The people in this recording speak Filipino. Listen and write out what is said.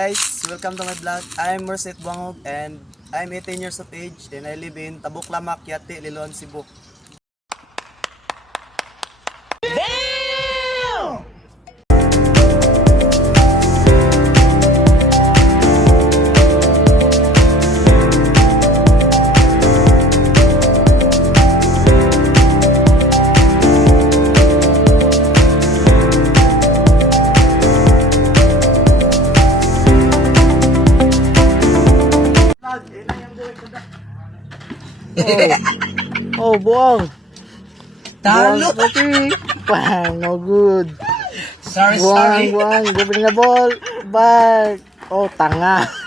guys, welcome to my vlog. I'm Merced Buangog and I'm 18 years of age and I live in Tabuk Lamak, Yati, Lilon, Cebu. Oh, buang. Talo. Okay. Bang, no good. Sorry, Buang, buang. Give me the ball. Back. Oh, tanga.